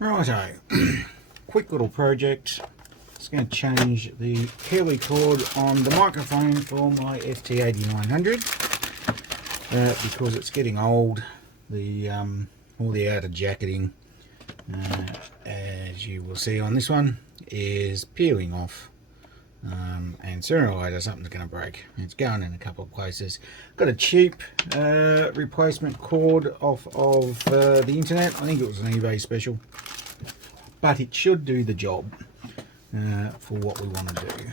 Righto, quick little project. Just going to change the Keeley cord on the microphone for my ST8900 because it's getting old. All the outer jacketing, as you will see on this one, is peeling off. And sooner or later something's going to break. It's going in a couple of places. Got a cheap replacement cord off of the internet. I think it was an eBay special, but it should do the job for what we want to do.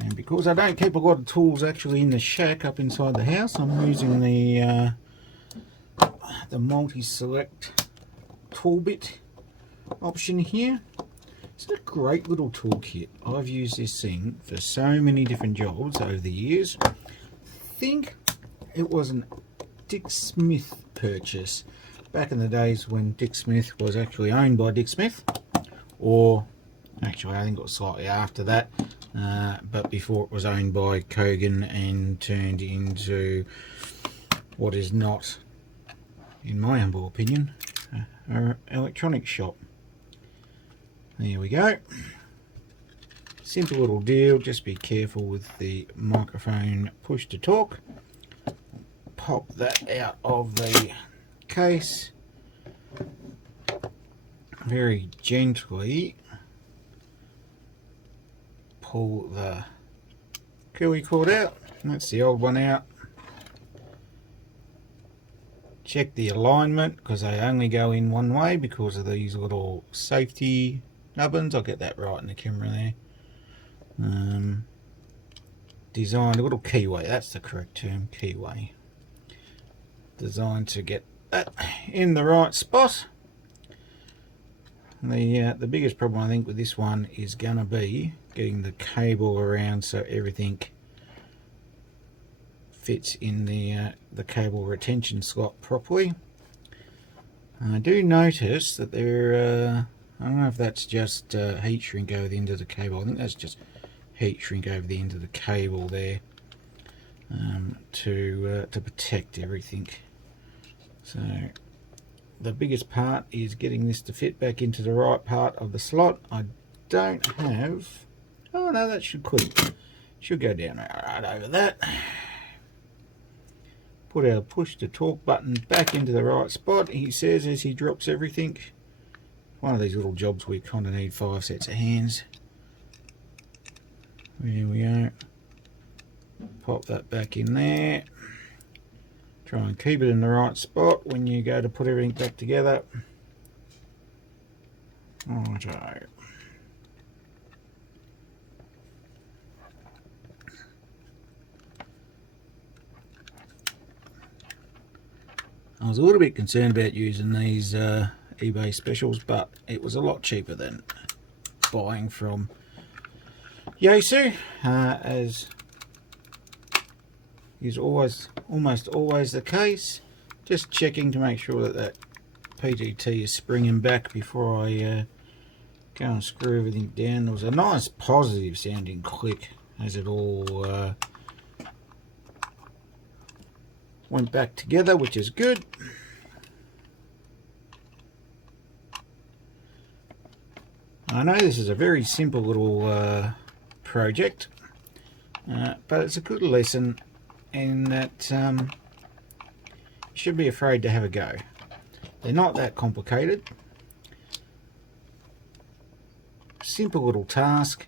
And because I don't keep a lot of tools actually in the shack up inside the house, I'm using the multi-select tool bit option here. It's a great little toolkit. I've used this thing for so many different jobs over the years. I think it was an Dick Smith purchase back in the days when Dick Smith was actually owned by Dick Smith, or actually I think it was slightly after that, but before it was owned by Kogan and turned into what is not, in my humble opinion, an electronics shop. There we go. Simple little deal. Just be careful with the microphone push to talk. Pop that out of the case very gently. Pull the Keeley cord out. That's the old one out. Check the alignment because they only go in one way because of these little safety nubbins. I'll get that right in the camera there. Designed a little keyway, that's the correct term, keyway. Designed to get that in the right spot. The biggest problem I think with this one is going to be getting the cable around so everything fits in the cable retention slot properly. I do notice that there, I don't know if that's just heat shrink over the end of the cable. I think that's just heat shrink over the end of the cable there, to protect everything. So the biggest part is getting this to fit back into the right part of the slot. I don't have, oh no, that should go down right over that. Put our push to talk button back into the right spot, he says, as he drops everything. One of these little jobs where you kind of need 5 sets of hands. There we go. Pop that back in there. Try and keep it in the right spot when you go to put everything back together. Righto. I was a little bit concerned about using these eBay specials, but it was a lot cheaper than buying from Yaesu, as is almost always the case. Just checking to make sure that PTT is springing back before I go and screw everything down. There was a nice positive sounding click as it all went back together, which is good. I know this is a very simple little project, but it's a good lesson in that you should be afraid to have a go. They're not that complicated. Simple little task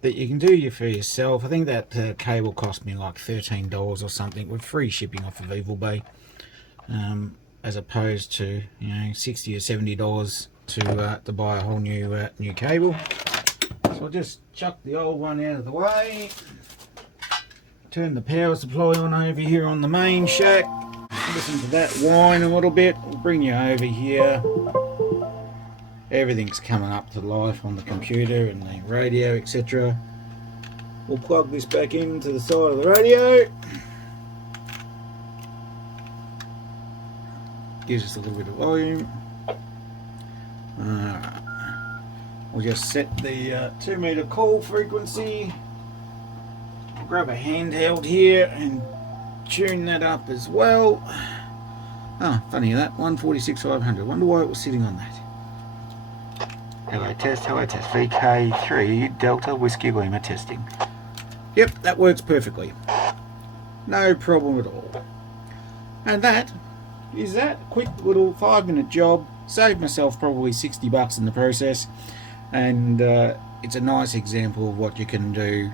that you can do for yourself. I think that cable cost me like $13 or something with free shipping off of EvilBay, as opposed to, you know, $60 or $70 to buy a whole new cable. So I'll just chuck the old one out of the way, turn the power supply on over here on the main shack, listen to that whine a little bit. We'll bring you over here. Everything's coming up to life on the computer and the radio, etc. We'll plug this back into the side of the radio. Gives us a little bit of volume. We'll just set the 2 meter call frequency. I'll grab a handheld here and tune that up as well. Ah, funny that, 146,500. Wonder why it was sitting on that. Hello test, VK3 Delta Whiskey Lima testing. Yep, that works perfectly. No problem at all. And that is that. Quick little 5-minute job. Saved myself probably 60 bucks in the process. And it's a nice example of what you can do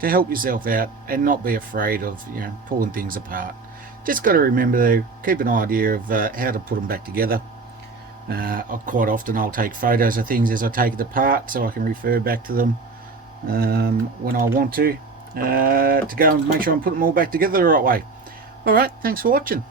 to help yourself out and not be afraid of, you know, pulling things apart. Just got to remember to keep an idea of how to put them back together. Quite often I'll take photos of things as I take it apart so I can refer back to them when I want to go and make sure I'm putting them all back together the right way. Alright, thanks for watching.